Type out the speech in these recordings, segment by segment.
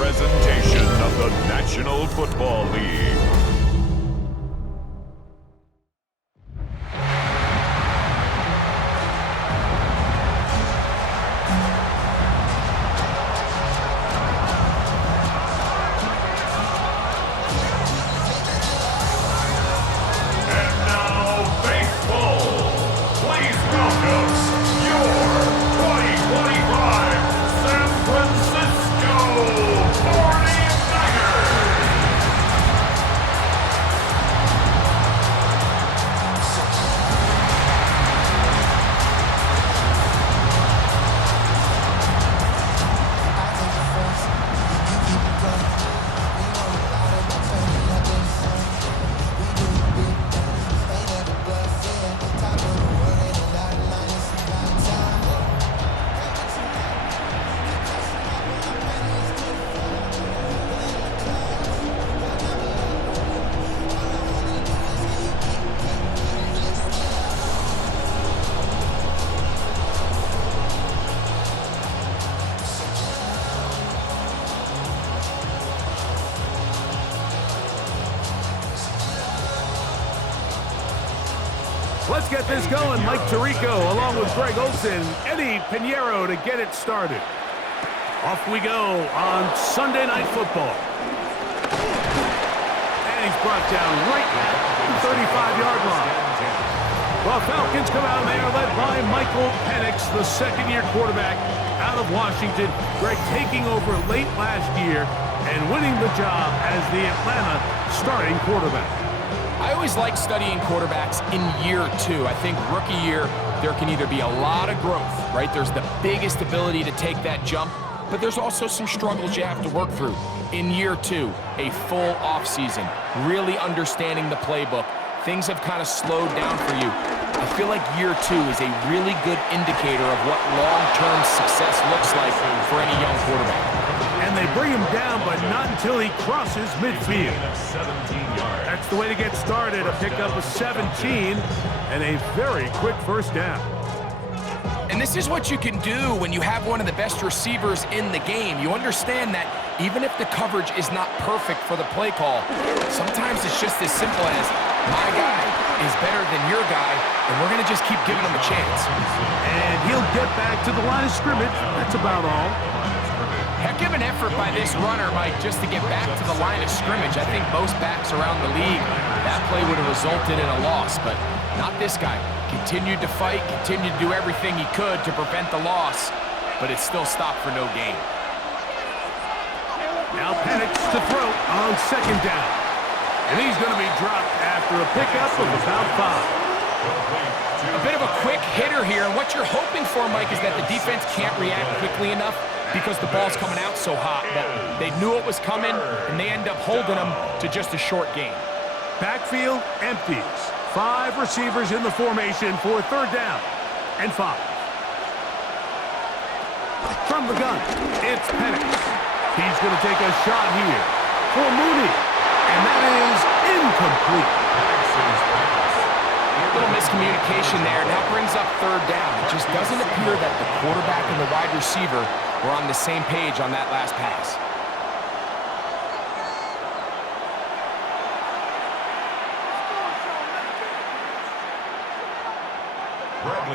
presentation of the National Football League. Let's get this going. Mike Tirico along with Greg Olson, Eddie Pinheiro to get it started. Off we go on Sunday Night Football. And he's brought down right at the 35-yard line. The Falcons come out there led by Michael Penix, the second-year quarterback out of Washington. Greg taking over late last year and winning the job as the Atlanta starting quarterback. I always like studying quarterbacks in year two. I think rookie year, there can either be a lot of growth, right? There's the biggest ability to take that jump, but there's also some struggles you have to work through. In year two, a full offseason, really understanding the playbook. Things have kind of slowed down for you. I feel like year two is a really good indicator of what long-term success looks like for any young quarterback. And they bring him down, but not until he crosses midfield. That's the way to get started, a pickup of 17 and a very quick first down. And this is what you can do when you have one of the best receivers in the game. You understand that even if the coverage is not perfect for the play call, sometimes it's just as simple as, my guy is better than your guy, and we're going to just keep giving him a chance. And he'll get back to the line of scrimmage. That's about all. Heck of an effort by this runner, Mike, just to get back to the line of scrimmage. I think most backs around the league, that play would have resulted in a loss, but not this guy. Continued to fight, continued to do everything he could to prevent the loss, but it still stopped for no gain. Now Penix to throw on second down. And he's going to be dropped after a pickup of about 5. A bit of a quick hitter here, and what you're hoping for, Mike, is that the defense can't react quickly enough because the ball's coming out so hot. But they knew it was coming, and they end up holding them to just a short gain. Backfield empties. 5 receivers in the formation for third down and 5. From the gun, it's Penix. He's going to take a shot here for Mooney, and that is incomplete. A little miscommunication there. Now brings up third down. It just doesn't appear that the quarterback and the wide receiver were on the same page on that last pass.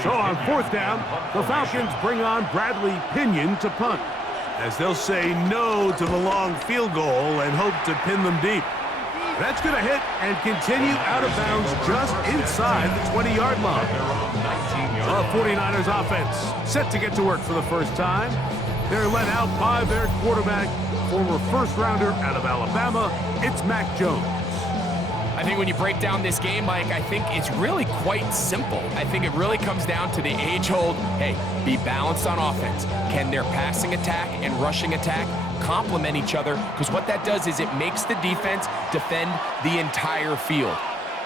So on fourth down, the Falcons bring on Bradley Pinion to punt, as they'll say no to the long field goal and hope to pin them deep. That's going to hit and continue out of bounds just inside the 20-yard line. The 49ers offense set to get to work for the first time. They're led out by their quarterback, former first-rounder out of Alabama. It's Mac Jones. I think when you break down this game, Mike, I think it's really quite simple. I think it really comes down to the age-old, hey, be balanced on offense. Can their passing attack and rushing attack complement each other? Because what that does is it makes the defense defend the entire field.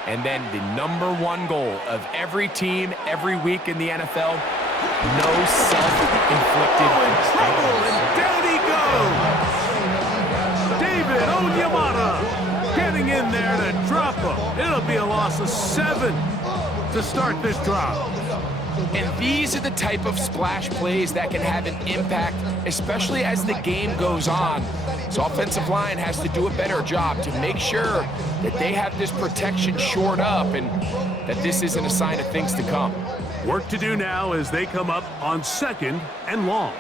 And then the #1 goal of every team, every week in the NFL, no self-inflicted. In trouble, and down he goes. David Onyemata getting in there to drop him. It'll be a loss of 7 to start this drive. And these are the type of splash plays that can have an impact, especially as the game goes on. So offensive line has to do a better job to make sure that they have this protection shored up and that this isn't a sign of things to come. Work to do now as they come up on 2nd and long.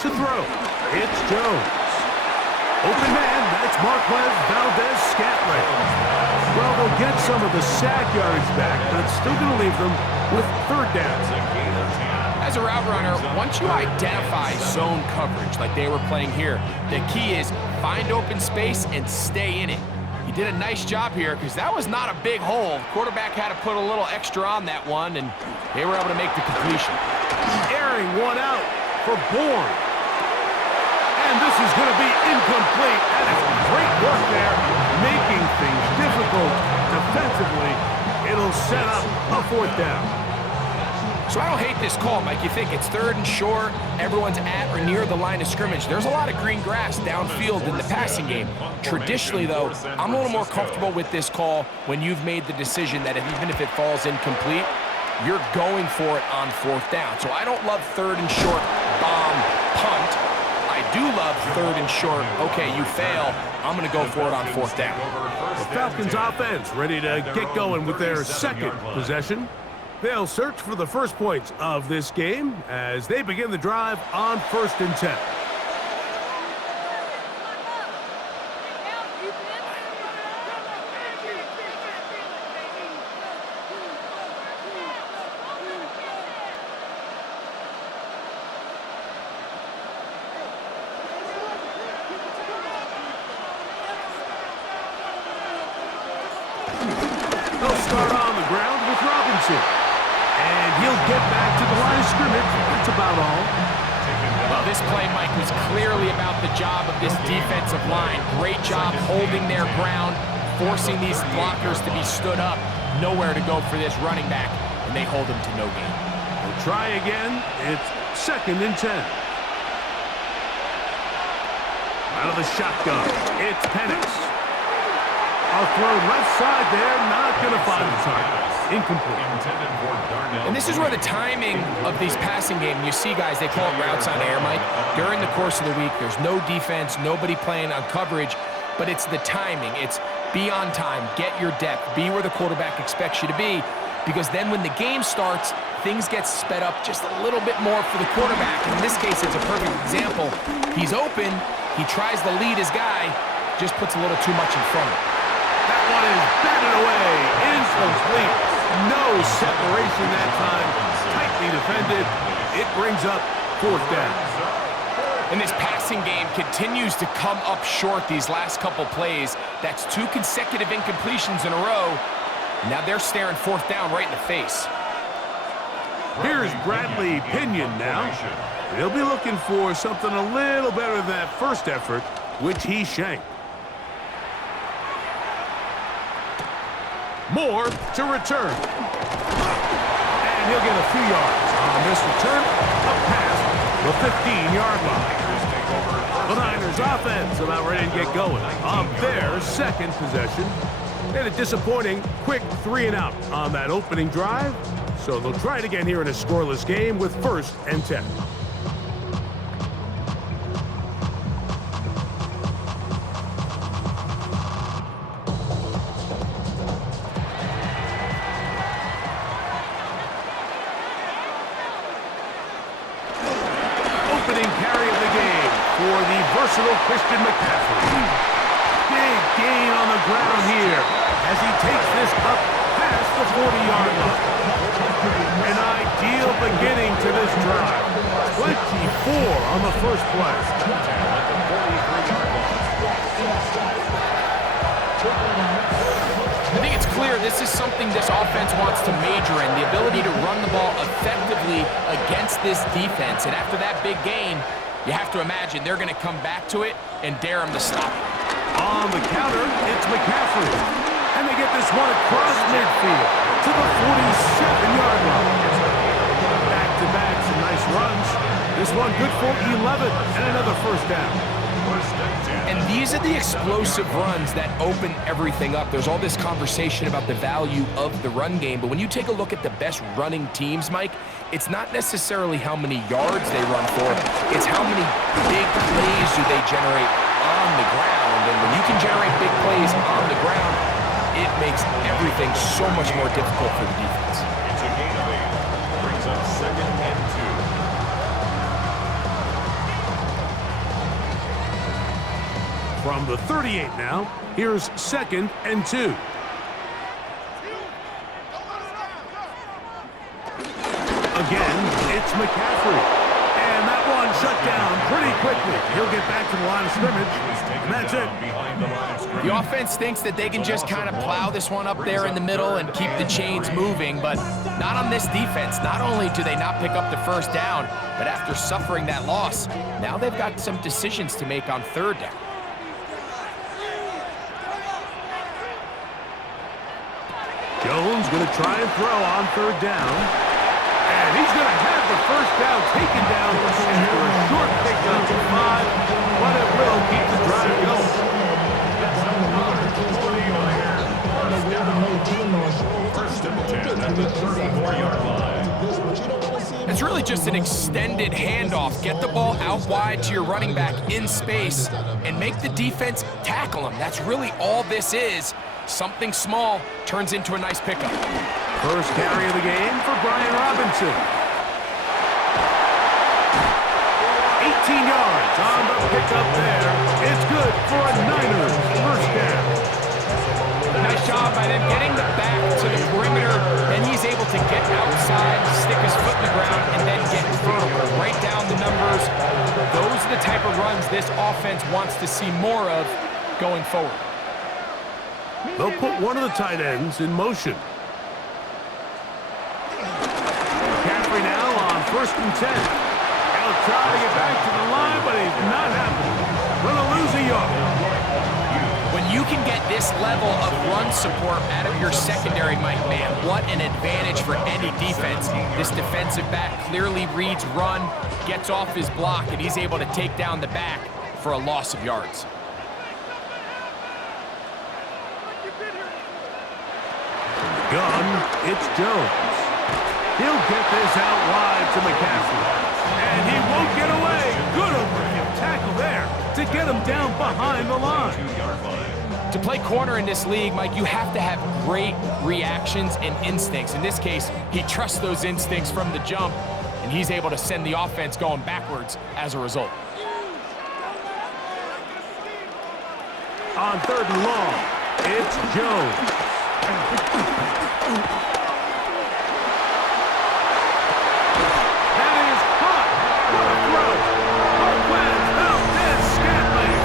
To throw, it's Jones. Open man, that's Marquez Valdez-Scantling. Well, they'll get some of the sack yards back, but it's still going to leave them with 3rd down. As a route runner, once you identify zone coverage like they were playing here, the key is find open space and stay in it. He did a nice job here because that was not a big hole. Quarterback had to put a little extra on that one, and they were able to make the completion. Airing one out for Bourne. And this is going to be incomplete. That is great work there, making things difficult defensively. It'll set up a 4th down. So I don't hate this call, Mike. You think it's 3rd and short, everyone's at or near the line of scrimmage. There's a lot of green grass downfield in the passing game. Traditionally, though, I'm a little more comfortable with this call when you've made the decision that even if it falls incomplete, you're going for it on 4th down. So I don't love 3rd and short, bomb, punt. I do love 3rd and short. Okay, you fail. I'm going to go for it on 4th down. The Falcons offense ready to get going with their 2nd possession. They'll search for the first points of this game as they begin the drive on 1st and 10. They'll start on the ground with Robinson. And he'll get back to the line of scrimmage. That's about all. Well, this play, Mike, was clearly about the job of this defensive line. Great job holding their ground, forcing these blockers to be stood up. Nowhere to go for this running back, and they hold him to no gain. We'll try again. It's 2nd and 10. Out of the shotgun, it's Penix. I'll throw left side there, not going to find the target. Incomplete. And this is where the timing of these passing games, you see guys, they call it routes on air, Mike. During the course of the week, there's no defense, nobody playing on coverage, but it's the timing. It's be on time, get your depth, be where the quarterback expects you to be, because then when the game starts, things get sped up just a little bit more for the quarterback. In this case, it's a perfect example. He's open, he tries to lead his guy, just puts a little too much in front of him. That one is batted away, incomplete. No separation that time, tightly defended. It brings up 4th down. And this passing game continues to come up short these last couple plays. That's 2 consecutive incompletions in a row. Now they're staring 4th down right in the face. Here's Bradley Pinion now. He'll be looking for something a little better than that first effort, which he shanked. Moore to return. And he'll get a few yards on this return. Up past the 15-yard line. The Niners offense about ready to get going on their 2nd possession. They had a disappointing quick 3-and-out on that opening drive. So they'll try it again here in a scoreless game with 1st and 10. Versatile Christian McCaffrey. Big gain on the ground here as he takes this up past the 40-yard line. An ideal beginning to this drive. 24 on the first play. I think it's clear this is something this offense wants to major in, the ability to run the ball effectively against this defense. And after that big gain, you have to imagine they're going to come back to it and dare him to stop it. On the counter, it's McCaffrey. And they get this one across midfield to the 47-yard line. Back-to-back, some nice runs. This one good for 11 and another 1st down. And these are the explosive runs that open everything up. There's all this conversation about the value of the run game, but when you take a look at the best running teams, Mike, it's not necessarily how many yards they run for, it's how many big plays do they generate on the ground. And when you can generate big plays on the ground, it makes everything so much more difficult for the defense. It's a gain of 8. Brings up 2nd and 2. From the 38 now, here's 2nd and 2. Again, it's McCaffrey. And that one shut down pretty quickly. He'll get back to the line of scrimmage, and that's it. The offense thinks that they can just kind of plow this one up there in the middle and keep the chains moving, but not on this defense. Not only do they not pick up the first down, but after suffering that loss, now they've got some decisions to make on 3rd down. Jones going to try and throw on 3rd down. And he's going to have the first down taken down after a short pickup of 5, but it will keep the drive going. First and 10 at the 34-yard line. It's really just an extended handoff. Get the ball out wide to your running back in space and make the defense tackle him. That's really all this is. Something small turns into a nice pickup. First carry of the game for Brian Robinson. 18 yards on the pickup there. It's good for a Niners first down. Nice job by them getting the back to the perimeter, and he's able to get outside, stick his foot in the ground, and then get vertical. Right down the numbers. Those are the type of runs this offense wants to see more of going forward. They'll put one of the tight ends in motion. McCaffrey now on 1st and 10. He'll try to get back to the line, but he's not happening. Gonna lose a yard. When you can get this level of run support out of your secondary, Mike, man, what an advantage for any defense. This defensive back clearly reads run, gets off his block, and he's able to take down the back for a loss of yards. Gun, it's Jones. He'll get this out wide to McCaffrey. And he won't get away. Good overhead tackle there to get him down behind the line. To play corner in this league, Mike, you have to have great reactions and instincts. In this case, he trusts those instincts from the jump, and he's able to send the offense going backwards as a result. On 3rd and long, it's Jones. That is caught. What a throw. Marquez Valdez Scantling.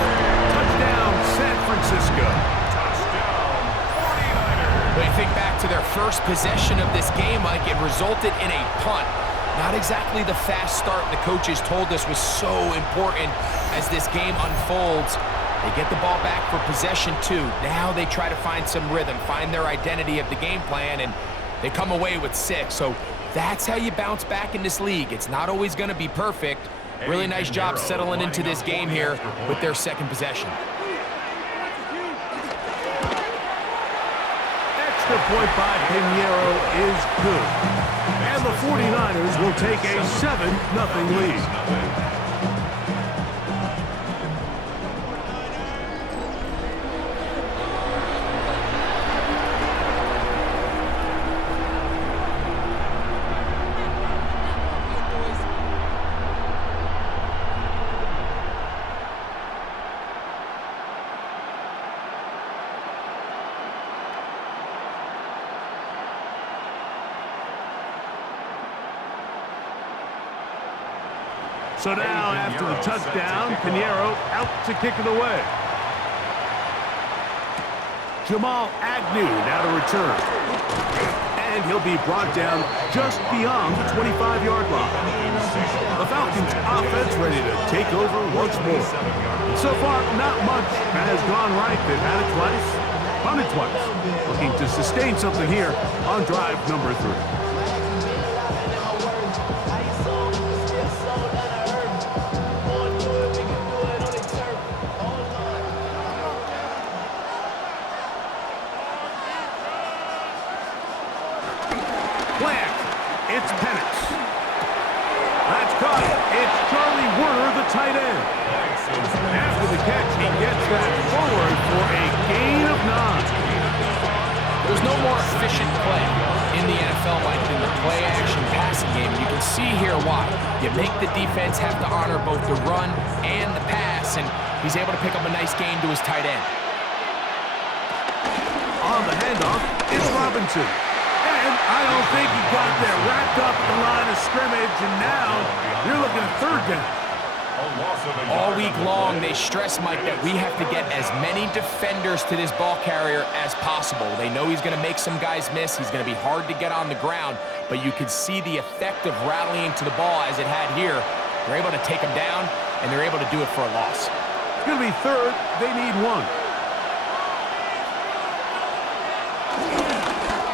Touchdown, San Francisco. Touchdown, 49ers. When you think back to their first possession of this game, Mike, it resulted in a punt. Not exactly the fast start the coaches told us was so important as this game unfolds. They get the ball back for possession 2. Now they try to find some rhythm, find their identity of the game plan, and they come away with 6. So that's how you bounce back in this league. It's not always going to be perfect. Really nice job settling into this game here with their 2nd possession. Extra point by Pinheiro is good. And the 49ers will take a 7-0 lead. So now, after the touchdown, Pinheiro out to kick it away. Jamal Agnew now to return. And he'll be brought down just beyond the 25-yard line. The Falcons offense ready to take over once more. So far, not much has gone right. They've had it twice, punted twice. Looking to sustain something here on drive number 3. play-action passing game. You can see here why. You make the defense have to honor both the run and the pass, and he's able to pick up a nice gain to his tight end. On the handoff, it's Robinson. And I don't think he got there. Wrapped up at the line of scrimmage, and now you're looking at third down. All week long, they stress, Mike, that we have to get as many defenders to this ball carrier as possible. They know he's going to make some guys miss. He's going to be hard to get on the ground, but you can see the effect of rallying to the ball as it had here. They're able to take him down, and they're able to do it for a loss. It's going to be third. They need one.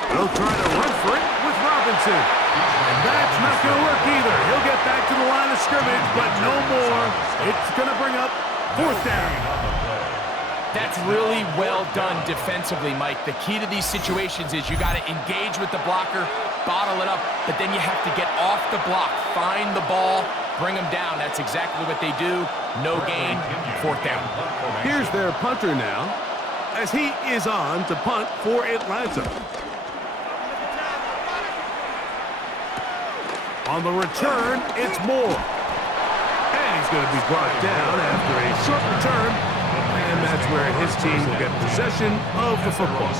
They'll try to run for it with Robinson. And that's not going to work either. He'll get back to the line of scrimmage, but no more. It's going to bring up fourth down. That's really well done defensively, Mike. The key to these situations is you got to engage with the blocker, bottle it up, but then you have to get off the block, find the ball, bring them down. That's exactly what they do. No gain, fourth down. Here's their punter now, as he is on to punt for Atlanta. On the return, it's Moore. And he's going to be brought down after a short return. And that's where his team will get possession of the football.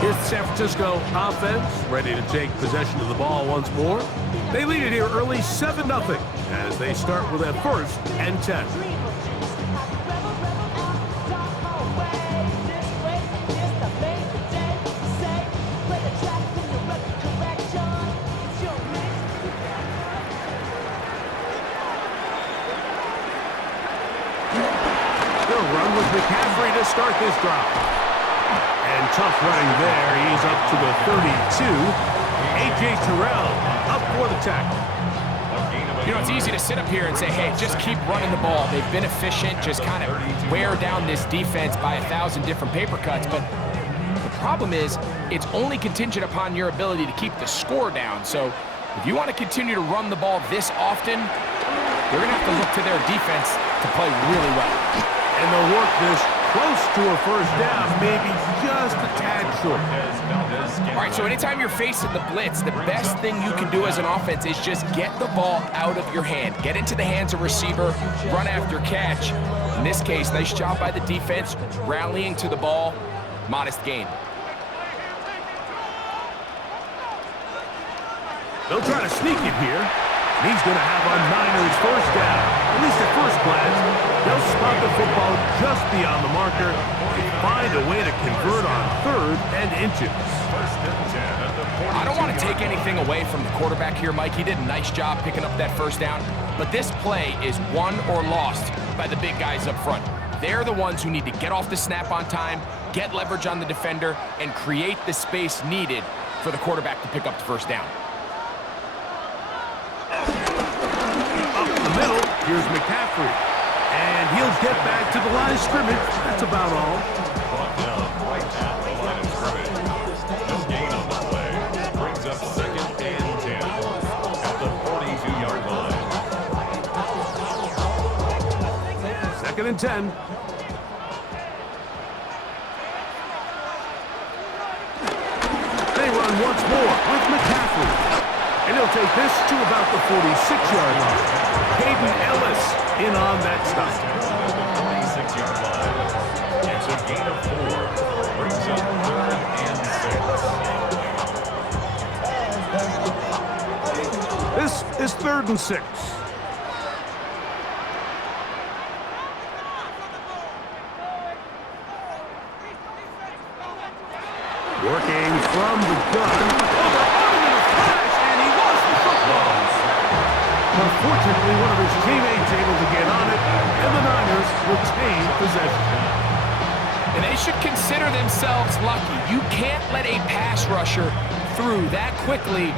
Here's the San Francisco offense, ready to take possession of the ball once more. They lead it here early 7-0 as they start with a 1st and 10. McCaffrey to start this drive. And tough running there. He's up to the 32. A.J. Terrell up for the tackle. You know, it's easy to sit up here and say, hey, just keep running the ball. They've been efficient, just kind of wear down this defense by 1,000 different paper cuts. But the problem is, it's only contingent upon your ability to keep the score down. So if you want to continue to run the ball this often, they're going to have to look to their defense to play really well. And they'll work this close to a first down, maybe just a tad short. All right, so anytime you're facing the blitz, the best thing you can do as an offense is just get the ball out of your hand. Get into the hands of receiver, run after catch. In this case, nice job by the defense, rallying to the ball, modest gain. They'll try to sneak it here. He's going to have a Niners first down. At least at first glance, they'll spot the football just beyond the marker and find a way to convert on 3rd and inches. I don't want to take anything away from the quarterback here, Mike. He did a nice job picking up that first down. But this play is won or lost by the big guys up front. They're the ones who need to get off the snap on time, get leverage on the defender, and create the space needed for the quarterback to pick up the first down. Here's McCaffrey, and he'll get back to the line of scrimmage. That's about all. Brought down right at the line of scrimmage. No gain on the play. Brings up 2nd and 10 at the 42-yard line. 2nd and 10. They run once more with McCaffrey. And he'll take this to about the 46-yard line. Hayden Ellis in on that stop. 46-yard line. It's a gain of 4. Brings up 3rd and 6. This is 3rd and 6. Working from the gun. Unfortunately, one of his teammates able to get on it, and the Niners retain possession. And they should consider themselves lucky. You can't let a pass rusher through that quickly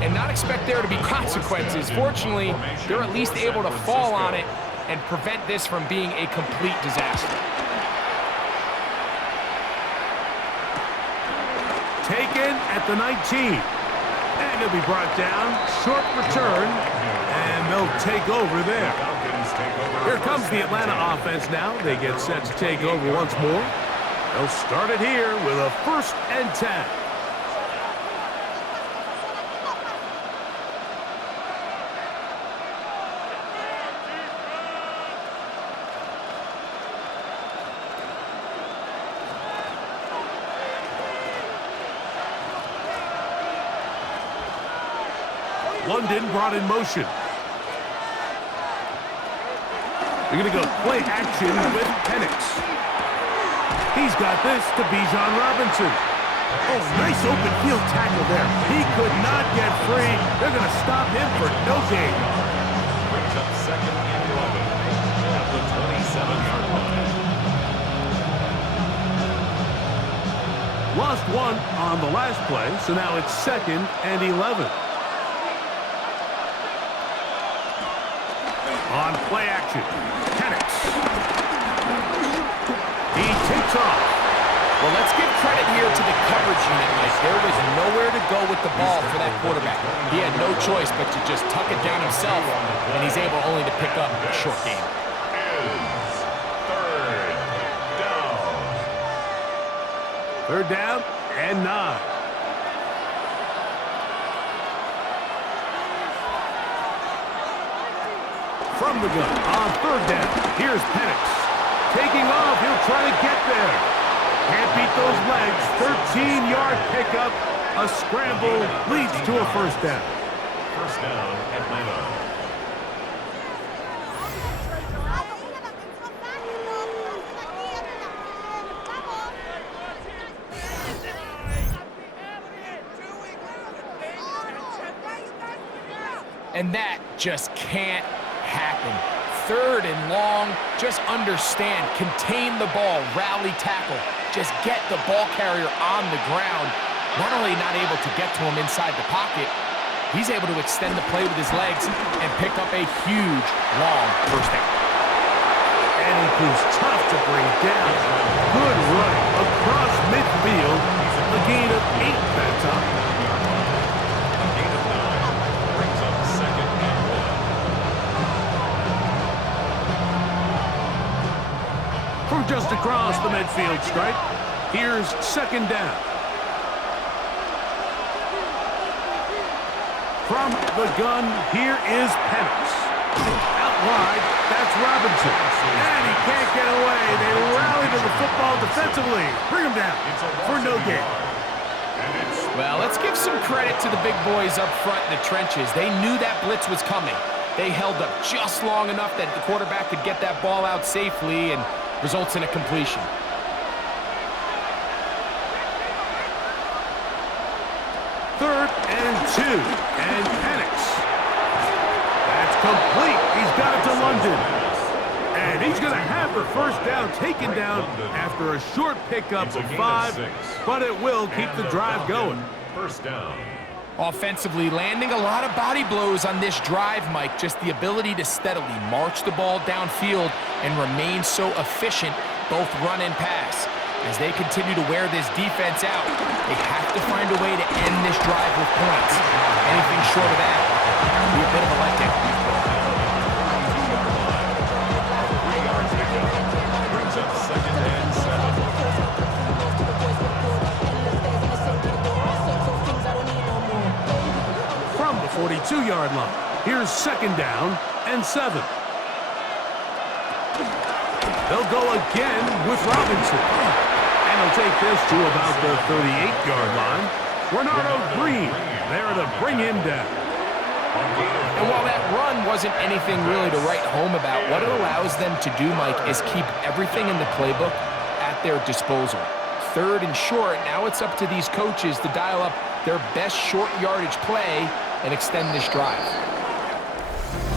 and not expect there to be consequences. Fortunately, they're at least able to fall on it and prevent this from being a complete disaster. Taken at the 19. And he'll be brought down. Short return. And they'll take over there. Here comes the Atlanta offense now. They get set to take over once more. They'll start it here with a 1st and 10. London brought in motion. They're going to go play action with Penix. He's got this to Bijan Robinson. Oh, nice open field tackle there. He could not get free. They're going to stop him for no gain. Brings up second and 11 at the 27-yard line. Lost one on the last play, so now it's second and 11. On play action, Penix. He takes off. Well, let's give credit here to the coverage unit, Mike. There was nowhere to go with the ball for that quarterback. He had no choice but to just tuck it down himself, and he's able only to pick up a short gain. Third down and 9. From the gun on third down, here's Penix. Taking off, he'll try to get there. Can't beat those legs. 13-yard pickup. A scramble leads to a first down. First down, Atlanta. And that just can't happen. Third and long, just understand, contain the ball, rally tackle, just get the ball carrier on the ground. Not only not able to get to him inside the pocket, he's able to extend the play with his legs and pick up a huge, long first down. And he proves tough to bring down. Good running across midfield. A gain of 8 that time. A gain of 9 brings up second and 1. From just across the midfield stripe, here's second down. From the gun, here is Penix. Out wide, that's Robinson. And he can't get away. They rally to the football defensively. Bring him down for no gain. Well, let's give some credit to the big boys up front in the trenches. They knew that blitz was coming. They held up just long enough that the quarterback could get that ball out safely and results in a completion. Third and 2, and Penix. That's complete. He's got it to London. And he's going to have the first down taken down after a short pickup of 5, but it will keep the drive going. First down. Offensively, landing a lot of body blows on this drive, Mike. Just the ability to steadily march the ball downfield and remain so efficient, both run and pass. As they continue to wear this defense out, they have to find a way to end this drive with points. Anything short of that would be a bit of a letdown. Brings up second and 7. From the 42-yard line, here's second down and 7. They'll go again with Robinson. And he'll take this to about the 38-yard line. Bernardo Green there to bring him down. And while that run wasn't anything really to write home about, what it allows them to do, Mike, is keep everything in the playbook at their disposal. Third and short, now it's up to these coaches to dial up their best short yardage play and extend this drive.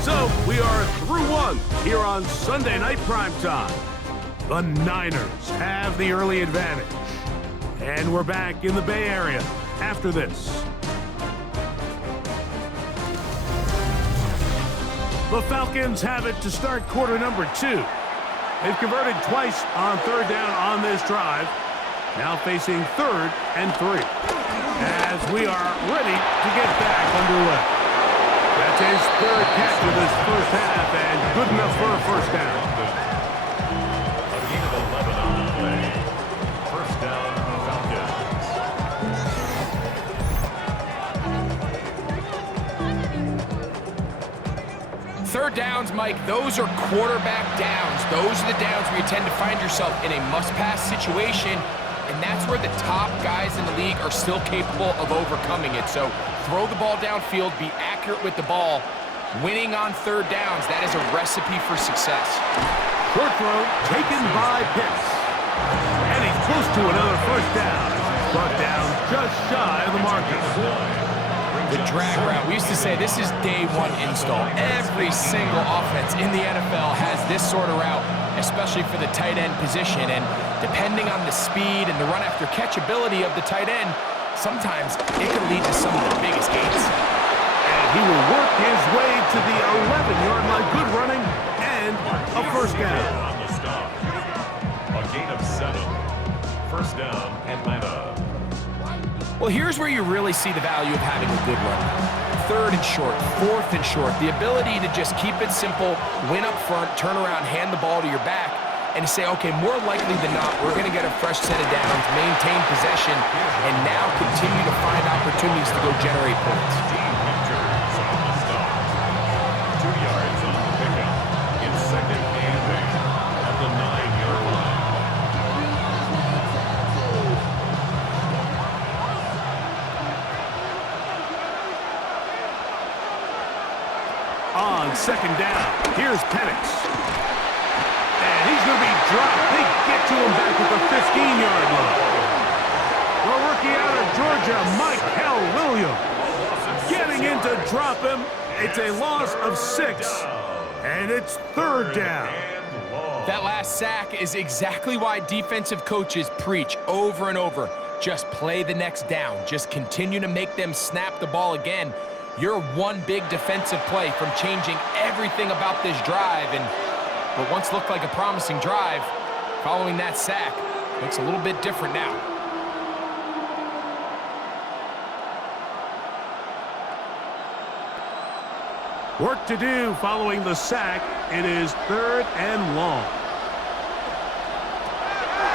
So we are through one here on Sunday Night Primetime. The Niners have the early advantage. And we're back in the Bay Area after this. The Falcons have it to start quarter number 2. They've converted twice on third down on this drive. Now facing third and 3. As we are ready to get back underway. That's his third catch of this first half and good enough for a first down. A gain of 11 on the play. First down, Falcons. Third downs, Mike, those are quarterback downs. Those are the downs where you tend to find yourself in a must-pass situation, and that's where the top guys in the league are still capable of overcoming it. So throw the ball downfield, be accurate with the ball. Winning on third downs, that is a recipe for success. Short throw taken by Pitts. And he's close to another first down. He's brought down just shy of the marker. The drag route, we used to say this is day one install. Every single offense in the NFL has this sort of route, especially for the tight end position. And depending on the speed and the run after catch ability of the tight end, sometimes it can lead to some of the biggest gains. And he will work his way to the 11-yard line. Good running and a first down. On the stop. A gain of 7. First down, Atlanta. Well, here's where you really see the value of having a good run. Third and short, fourth and short, the ability to just keep it simple, win up front, turn around, hand the ball to your back, and to say, okay, more likely than not, we're going to get a fresh set of downs, maintain possession, and now continue to find opportunities to go generate points. 2 yards on the pickup. In second and 8 at the 9-yard line. On second down, here's Penix. And he's going to be dropped. They get to him back at the 15-yard line. The rookie out of Georgia, Michael Williams, getting in to drop him. It's a loss of 6, and it's third down. That last sack is exactly why defensive coaches preach over and over. Just play the next down. Just continue to make them snap the ball again. You're one big defensive play from changing everything about this drive, and what once looked like a promising drive, following that sack, looks a little bit different now. Work to do following the sack. It is third and long.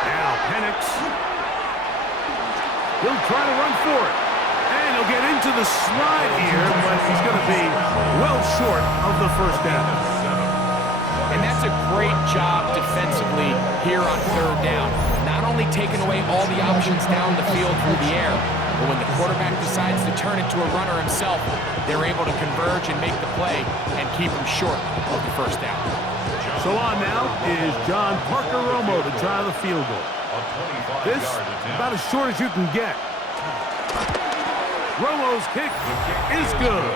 Now Penix. He'll try to run for it. And he'll get into the slide here, but he's going to be well short of the first down. And that's a great job defensively here on third down. Not only taking away all the options down the field through the air, but when the quarterback decides to turn it to a runner himself, they're able to converge and make the play and keep him short of the first down. So on now is John Parker Romo to try the field goal. This about as short as you can get. Romo's kick is good.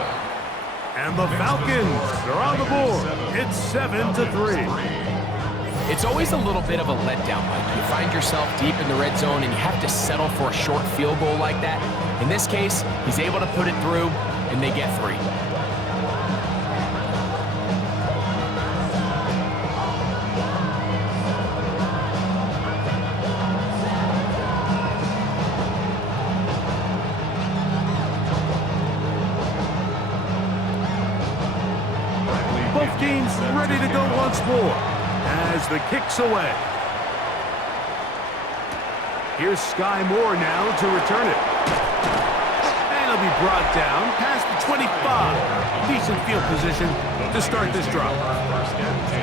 And the Falcons are on the board. It's 7-3. It's always a little bit of a letdown, Mike. You find yourself deep in the red zone and you have to settle for a short field goal like that. In this case, he's able to put it through, and they get 3. Both teams ready to go once more as the kick's away. Here's Sky Moore now to return it. And he'll be brought down past the 25. Decent field position to start this drive.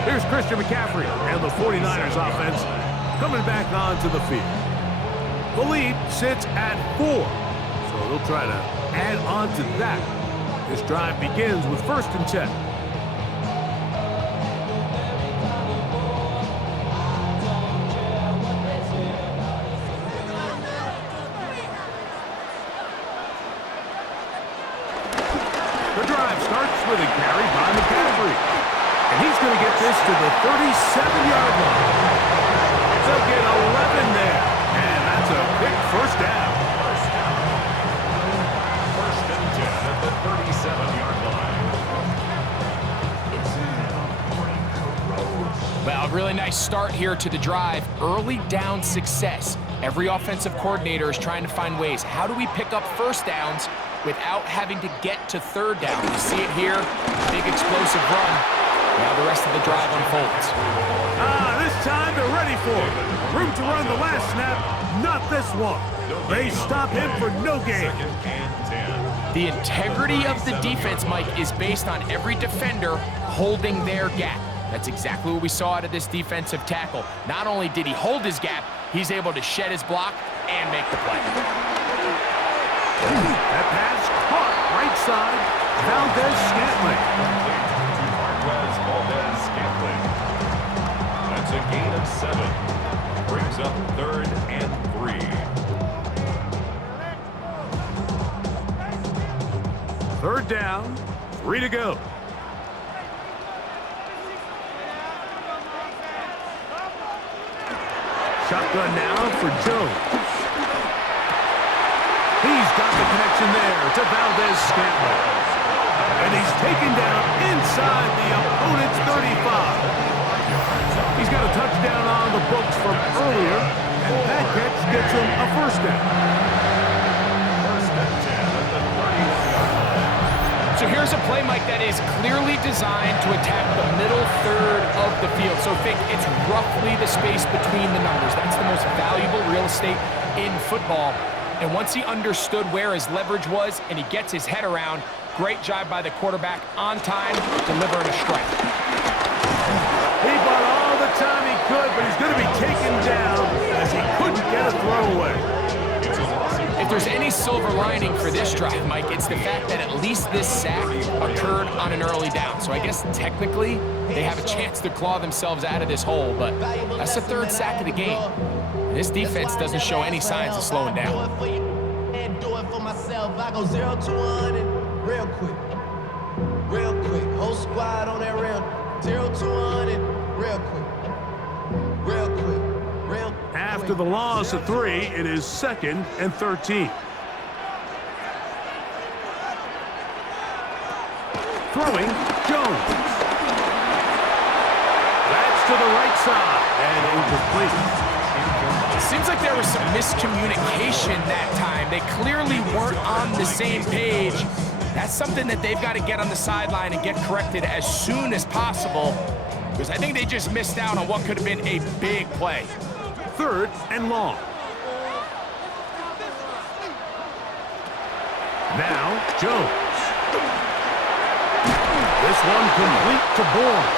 Here's Christian McCaffrey and the 49ers offense coming back onto the field. The lead sits at 4, so they'll try to add on to that. This drive begins with 1st and 10. With a carry by McCaffrey. And he's going to get this to the 37-yard line. They'll get 11 there. And that's a big first down. First and 10 at the 37-yard line. Well, really nice start here to the drive. Early down success. Every offensive coordinator is trying to find ways. How do we pick up first downs without having to get to third down? You see it here, big explosive run. Now the rest of the drive unfolds. This time they're ready for it. Room to run the last snap, not this one. They stop him for no gain. The integrity of the defense, Mike, is based on every defender holding their gap. That's exactly what we saw out of this defensive tackle. Not only did he hold his gap, he's able to shed his block and make the play. That pass caught side, Valdez-Scantling. Valdez-Scantling. That's a gain of 7. Brings up 3rd and 3. 3rd down, 3 to go. Shotgun now for Jones. He's got the connection there to Valdez-Scantling. And he's taken down inside the opponent's 35. He's got a touchdown on the books from earlier, and that catch gets him a 1st down. 1st and 10 at the 30. So here's a play, Mike, that is clearly designed to attack the middle 3rd of the field. So think it's roughly the space between the numbers. That's the most valuable real estate in football. And once he understood where his leverage was and he gets his head around, great job by the quarterback on time, delivering a strike. He bought all the time he could, but he's going to be taken down as he couldn't get a throwaway. If there's any silver lining for this drive, Mike, it's the fact that at least this sack occurred on an early down. So I guess technically they have a chance to claw themselves out of this hole, but that's the 3rd sack of the game. And this defense doesn't show any signs of slowing down. Do it for myself. I go 0 to 100 real quick. Real quick. Whole squad on that rail. 0 to 100 real quick. Real quick. Real quick. After the loss of 3, it is 2nd and 13. Throwing, Jones. That's to the right side and incomplete. Seems like there was some miscommunication that time. They clearly weren't on the same page. That's something that they've got to get on the sideline and get corrected as soon as possible, because I think they just missed out on what could have been a big play. 3rd and long. Now, Jones. This one complete to Bourne.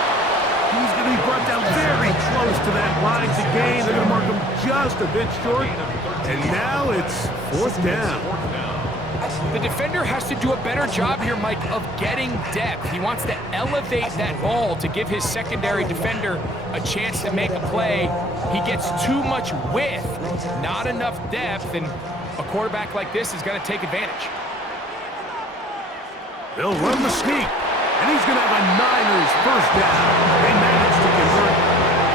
He's going to be brought down very close to that line to gain. They're going to mark him just a bit short. And now it's 4th down. The defender has to do a better job here, Mike, of getting depth. He wants to elevate that ball to give his secondary defender a chance to make a play. He gets too much width, not enough depth, and a quarterback like this is going to take advantage. They'll run the sneak, and he's going to have a Niners 1st down. They managed to convert.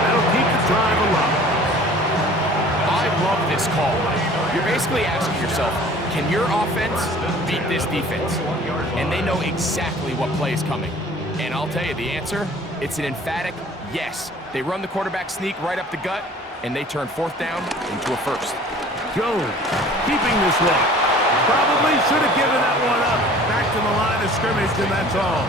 That'll keep the drive alive. I love this call, Mike. You're basically asking yourself, can your offense beat this defense? And they know exactly what play is coming. And I'll tell you the answer, it's an emphatic yes. They run the quarterback sneak right up the gut, and they turn 4th down into a 1st. Jones keeping this one. Probably should have given that one up. Back to the line of scrimmage, and that's all.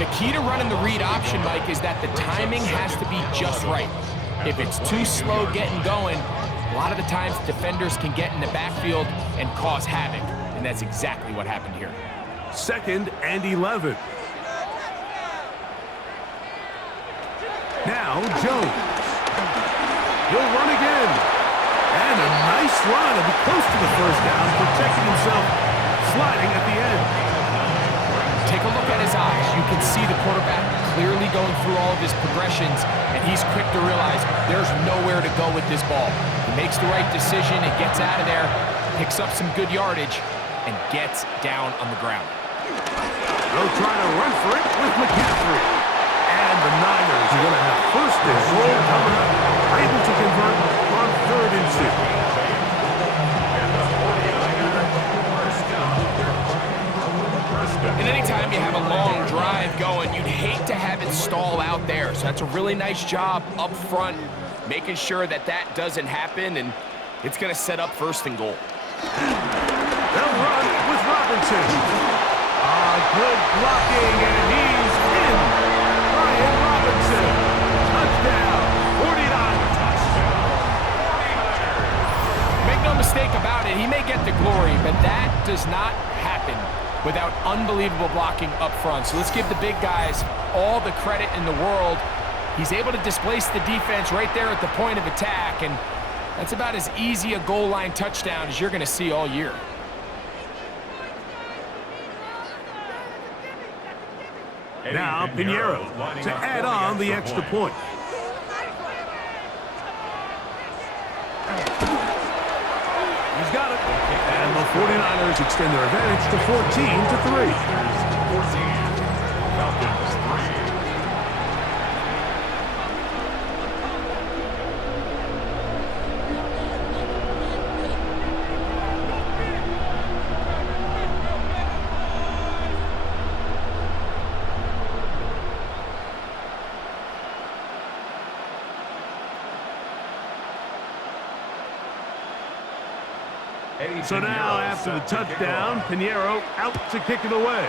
The key to running the read option, Mike, is that the timing has to be just right. If it's too slow getting going, a lot of the times defenders can get in the backfield and cause havoc, and that's exactly what happened here. 2nd and 11. Now Jones. He'll run again. And a nice run to be close to the 1st down, protecting himself, sliding at the end. Take a look at his eyes. You can see the quarterback clearly going through all of his progressions, and he's quick to realize there's nowhere to go with this ball. He makes the right decision and gets out of there, picks up some good yardage, and gets down on the ground. They'll try to run for it with McCaffrey. And the Niners are going to have 1st and goal coming up, able to convert on 3rd and 2. And anytime you have a long drive going, you'd hate to have it stall out there. So that's a really nice job up front, making sure that that doesn't happen, and it's going to set up 1st and goal. They'll run with Robinson. Good blocking, and he's in. Brian Robinson. Touchdown, 49ers. Make no mistake about it, he may get the glory, but that does not happen without unbelievable blocking up front. So let's give the big guys all the credit in the world. He's able to displace the defense right there at the point of attack, and that's about as easy a goal line touchdown as you're going to see all year. Now Pinheiro to add on the extra point. He's got it. And the 49ers extend their advantage to 14-3. Falcons 3. So now, after the touchdown, Pinheiro out to kick it away.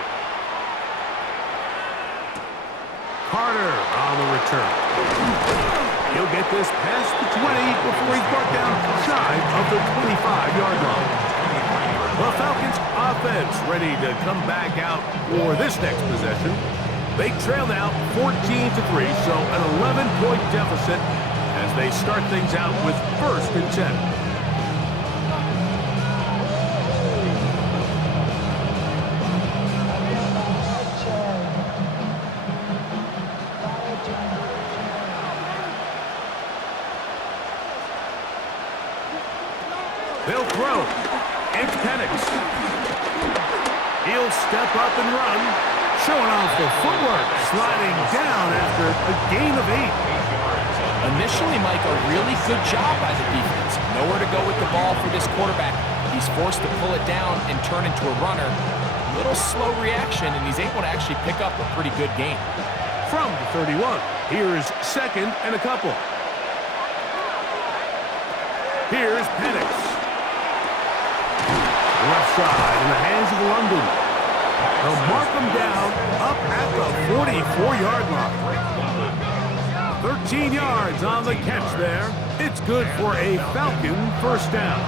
Carter on the return. He'll get this past the 20 before he's brought down shy of the 25-yard line. The Falcons offense ready to come back out for this next possession. They trail now 14-3, so an 11-point deficit as they start things out with 1st and 10. They'll throw. It's Penix. He'll step up and run, showing off the footwork, sliding down after a gain of 8. Initially, Mike, a really good job by the defense. Nowhere to go with the ball for this quarterback. He's forced to pull it down and turn into a runner. A little slow reaction, and he's able to actually pick up a pretty good gain. From the 31, here's 2nd and a couple. Here's Penix. Left side in the hands of London. They'll mark him down up at the 44-yard line. 13 yards on the catch there. It's good for a Falcon 1st down.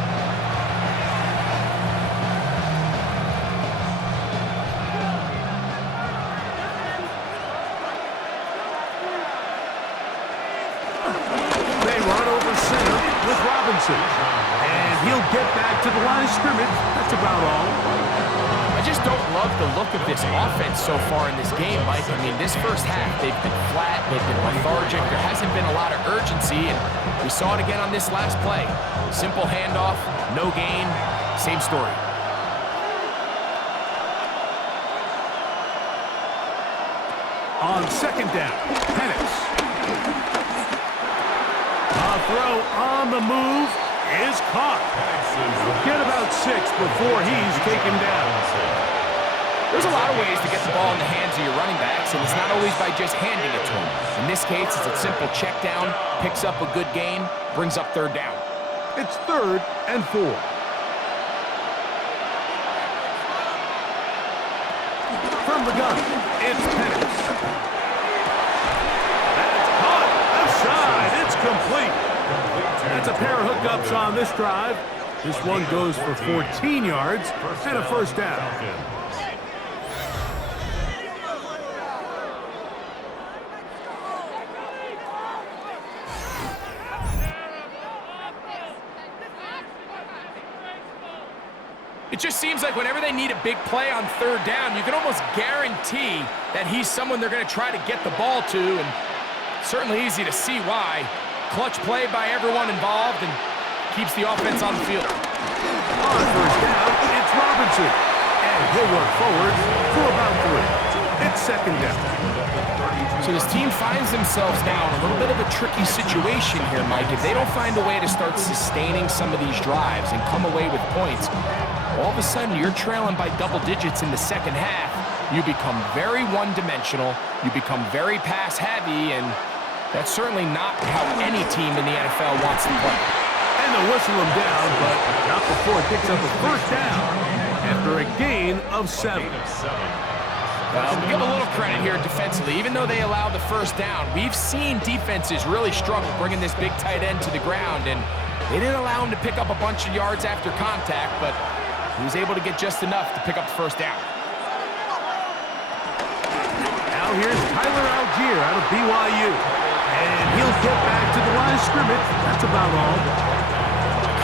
They run over center with Robinson. And he'll get back to the line of scrimmage. That's about all. I just don't love the look of this offense so far in this game, Mike. I mean, this first half, they've been flat, they've been lethargic. There hasn't been a lot of urgency, and we saw it again on this last play. Simple handoff, no gain, same story. On 2nd down, Penix. A throw on the move is caught. He'll get about 6 before he's taken down. There's a lot of ways to get the ball in the hands of your running backs, and it's not always by just handing it to them. In this case, it's a simple check down, picks up a good gain, brings up 3rd down. It's 3rd and 4. From the gun, it's Penix. That's caught. Left side. It's complete. That's a pair of hookups on this drive. This one goes for 14 yards and a 1st down. It just seems like whenever they need a big play on 3rd down, you can almost guarantee that he's someone they're going to try to get the ball to, and certainly easy to see why. Clutch play by everyone involved and keeps the offense on the field. On 1st down, it's Robinson. And he'll work forward for about 3. It's 2nd down. So this team finds themselves now in a little bit of a tricky situation here, Mike. If they don't find a way to start sustaining some of these drives and come away with points, all of a sudden you're trailing by double digits in the 2nd half. You become very one-dimensional. You become very pass-heavy, and that's certainly not how any team in the NFL wants to play. And they'll whistle him down, but not before it picks up a 1st down after a gain of 7. Well, we give a little credit here defensively. Even though they allow the 1st down, we've seen defenses really struggle bringing this big tight end to the ground, and they didn't allow him to pick up a bunch of yards after contact, but he was able to get just enough to pick up the 1st down. Now here's Tyler Algier out of BYU. And he'll get back to the line of scrimmage. That's about all.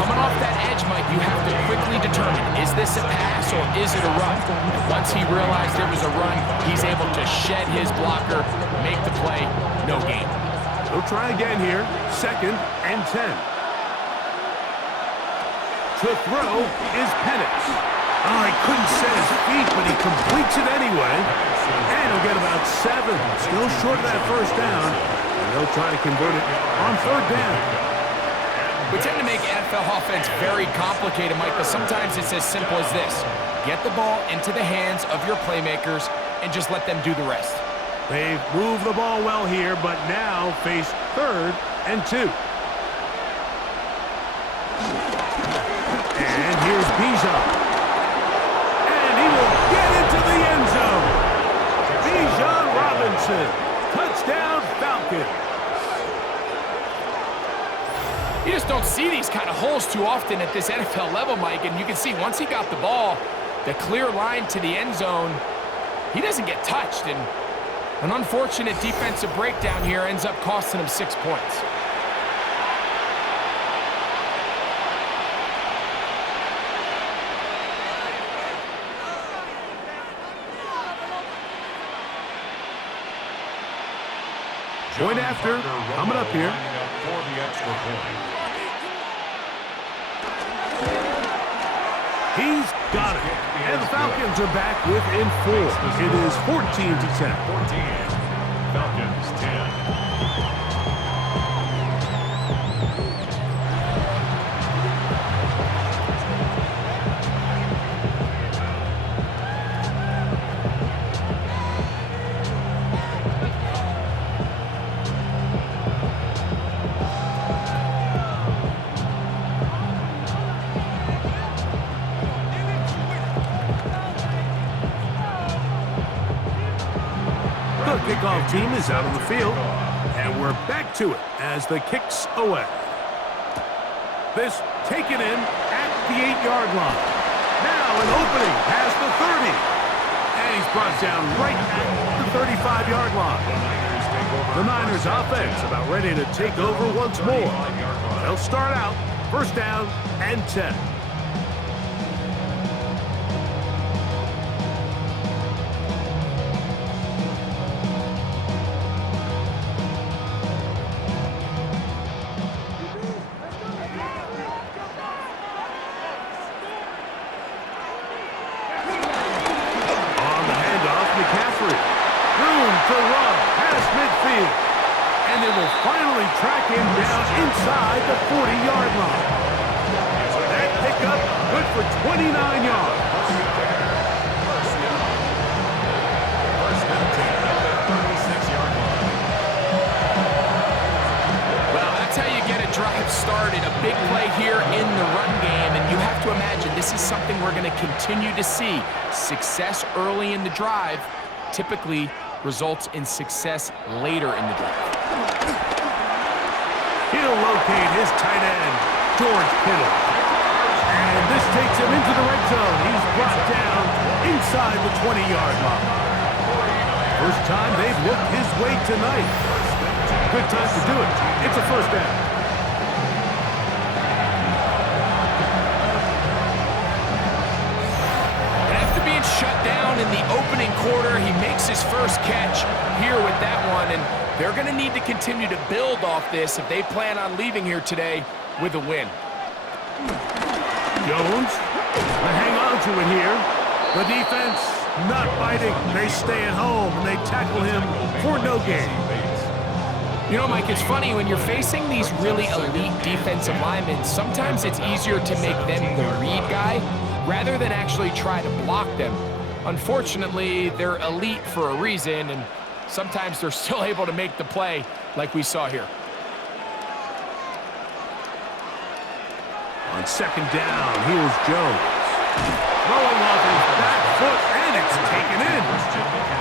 Come Coming off that edge, Mike, you have to quickly determine, is this a pass or is it a run? And once he realized there was a run, he's able to shed his blocker, make the play, no gain. They'll try again here, 2nd and 10. To throw is Penix. Oh, he couldn't set his feet, but he completes it anyway. And he'll get about 7. Still short of that first down. And they'll try to convert it on 3rd down. We tend to make NFL offense very complicated, Mike, but sometimes it's as simple as this. Get the ball into the hands of your playmakers and just let them do the rest. They've moved the ball well here, but now face 3rd and 2. And here's Bijan. And he will get into the end zone. Bijan Robinson. Touchdown, Falcons. You just don't see these kind of holes too often at this NFL level, Mike, and you can see once he got the ball, the clear line to the end zone, he doesn't get touched, and an unfortunate defensive breakdown here ends up costing him 6 points. Point after, coming up here. For the extra point. He's got it. And the Falcons are back within 4. It is 14-10. 14. Falcons 10. The kickoff team is out on the field, and we're back to it as the kick's away. This taken in at the 8-yard line. Now an opening past the 30. And he's brought down right at the 35-yard line. The Niners offense about ready to take over once more. They'll start out 1st down and 10. And they will finally track him down inside the 40-yard line. That pickup good for 29 yards. First and 10 at the 36-yard line. Well, that's how you get a drive started. A big play here in the run game, and you have to imagine this is something we're going to continue to see. Success early in the drive typically results in success later in the drive. He'll locate his tight end, George Kittle. And this takes him into the red zone. He's brought down inside the 20-yard line. First time they've looked his way tonight. Good time to do it. It's a 1st down. Shut down in the opening quarter. He makes his first catch here with that one, and they're going to need to continue to build off this if they plan on leaving here today with a win. Jones, they hang on to it here. The defense not biting. They stay at home, and they tackle him for no gain. You know, Mike, it's funny, when you're facing these really elite defensive linemen, sometimes it's easier to make them the read guy rather than actually try to block them. Unfortunately, they're elite for a reason, and sometimes they're still able to make the play like we saw here. On 2nd down, here's Jones. Throwing off his back foot, and it's taken in.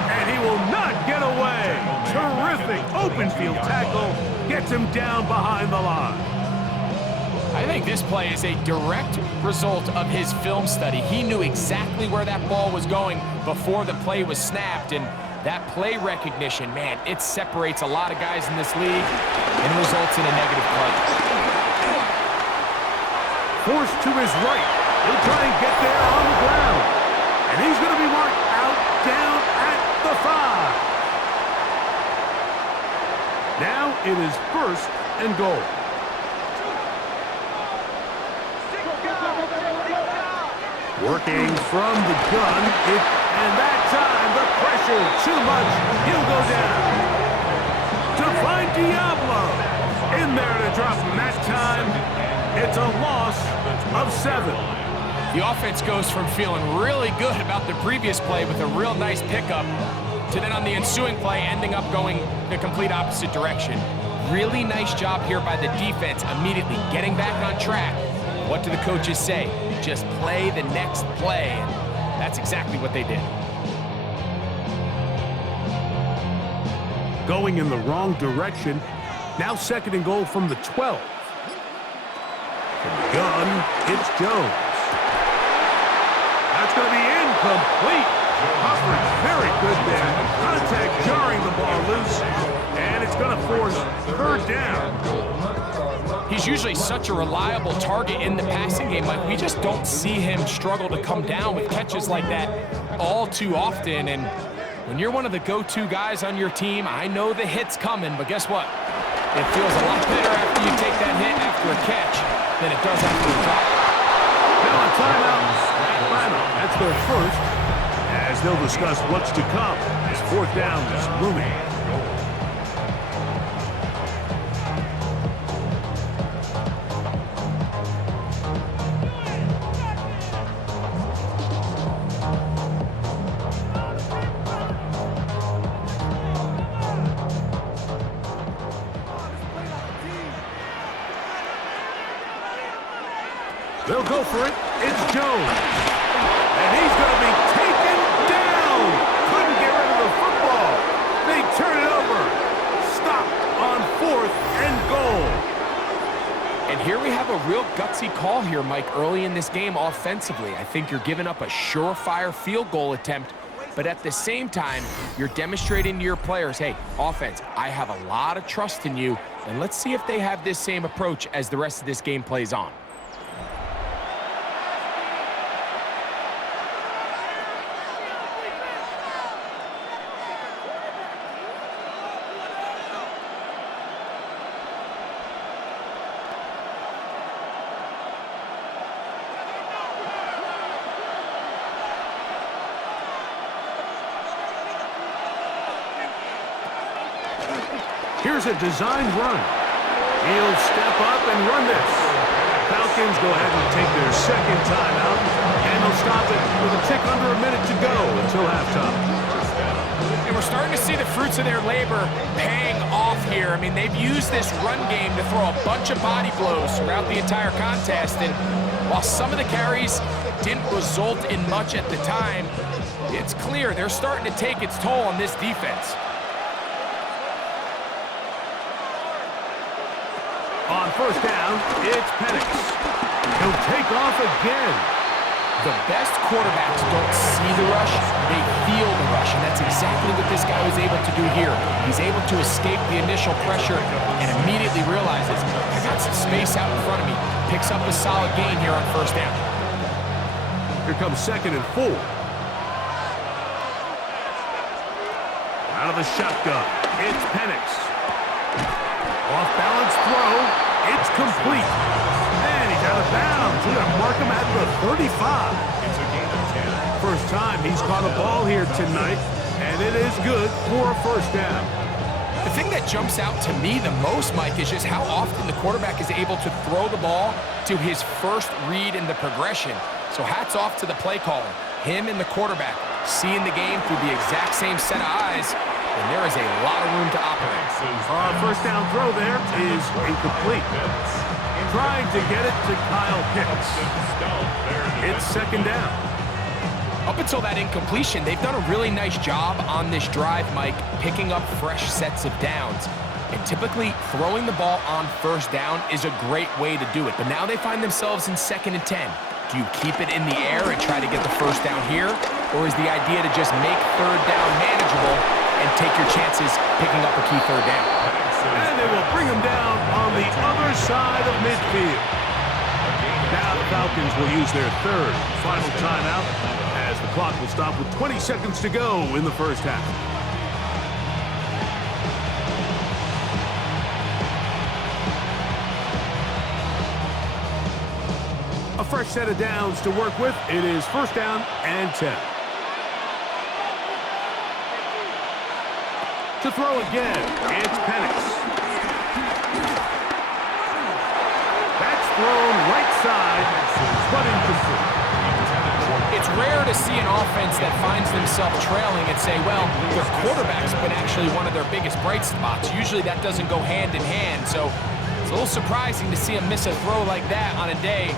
And he will not get away. Terrific open field tackle. Gets him down behind the line. I think this play is a direct result of his film study. He knew exactly where that ball was going before the play was snapped, and that play recognition, man, it separates a lot of guys in this league and results in a negative play. forced to his right. He'll try and get there on the ground. And he's going to be marked out down at the 5. Now it is 1st and goal. Working from the gun, and that time the pressure too much. He'll go down. To find Diablo in there to drop him. That time it's a loss of 7. The offense goes from feeling really good about the previous play with a real nice pickup to then on the ensuing play ending up going the complete opposite direction. Really nice job here by the defense, immediately getting back on track. What do the coaches say? Just play the next play. And that's exactly what they did. Going in the wrong direction. Now 2nd and goal from the 12. From the gun, it's Jones. That's going to be incomplete. Coverage very good there. Contact jarring the ball loose. And it's going to force 3rd down. He's usually such a reliable target in the passing game. Like, we just don't see him struggle to come down with catches like that all too often. And when you're one of the go-to guys on your team, I know the hit's coming, but guess what? It feels a lot better after you take that hit after a catch than it does after a drop. Now a timeout, Atlanta. That's their 1st, as they'll discuss what's to come as 4th down is looming. They'll go for it. It's Jones. And he's going to be taken down. Couldn't get rid of the football. They turn it over. Stopped on 4th and goal. And here we have a real gutsy call here, Mike, early in this game offensively. I think you're giving up a surefire field goal attempt, but at the same time, you're demonstrating to your players, hey, offense, I have a lot of trust in you, and let's see if they have this same approach as the rest of this game plays on. Here's a designed run. He'll step up and run this. Falcons go ahead and take their 2nd timeout, and they'll stop it with a tick under a minute to go until halftime. And we're starting to see the fruits of their labor paying off here. I mean, they've used this run game to throw a bunch of body blows throughout the entire contest, and while some of the carries didn't result in much at the time, it's clear they're starting to take its toll on this defense. On 1st down, it's Penix. He'll take off again. The best quarterbacks don't see the rush, they feel the rush, and that's exactly what this guy was able to do here. He's able to escape the initial pressure and immediately realizes, I got some space out in front of me. Picks up a solid gain here on 1st down. Here comes 2nd and 4. Out of the shotgun, it's Penix. Off-balance throw, it's complete. And he's out of bounds. We're going to mark him at the 35. It's a gain of 10. First time he's caught a ball here tonight, and it is good for a 1st down. The thing that jumps out to me the most, Mike, is just how often the quarterback is able to throw the ball to his first read in the progression. So hats off to the play caller. Him and the quarterback seeing the game through the exact same set of eyes, and there is a lot of room to operate. 1st down throw there is incomplete. Trying to get it to Kyle Pitts. It's 2nd down. Up until that incompletion, they've done a really nice job on this drive, Mike, picking up fresh sets of downs. And typically, throwing the ball on 1st down is a great way to do it. But now they find themselves in 2nd and 10. Do you keep it in the air and try to get the 1st down here? Or is the idea to just make 3rd down manageable and take your chances picking up a key 3rd down? And they will bring him down on the other side of midfield. Now Falcons will use their third final timeout as the clock will stop with 20 seconds to go in the first half. A fresh set of downs to work with. It is first down and 10. To throw again, it's Penix. That's thrown right side, but incomplete. It's rare to see an offense that finds themselves trailing and say, well, their quarterback's been actually one of their biggest bright spots. Usually that doesn't go hand in hand, so it's a little surprising to see him miss a throw like that on a day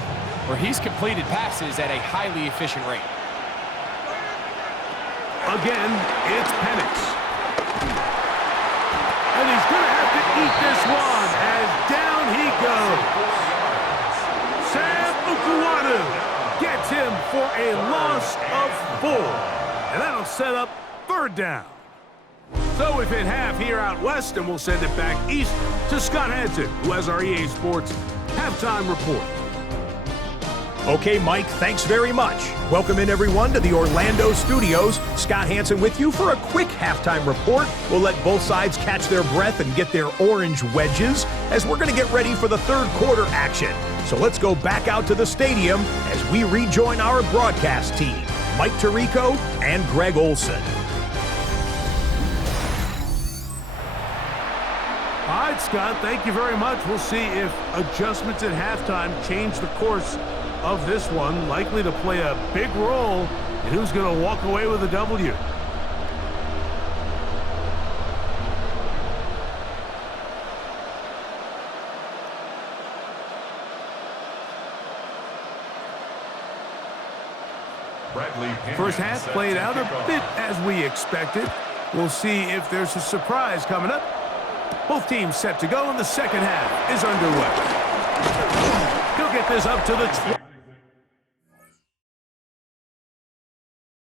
where he's completed passes at a highly efficient rate. Again, it's Penix. And he's going to have to eat this one as down he goes. Sam gets him for a loss of 4. And that'll set up third down. So we've hit half here out west, and we'll send it back east to Scott Hansen, who has our EA Sports halftime report. Okay, Mike, thanks very much. Welcome in, everyone, to the Orlando studios. Scott Hansen with you for a quick halftime report. We'll let both sides catch their breath and get their orange wedges as we're going to get ready for the third quarter action. So let's go back out to the stadium as we rejoin our broadcast team, Mike Tirico and Greg Olson. All right, Scott, thank you very much. We'll see if adjustments at halftime change the course of this one, likely to play a big role in who's going to walk away with a W. First half played out a bit as we expected. We'll see if there's a surprise coming up. Both teams set to go, and the second half is underway. He'll get this up to the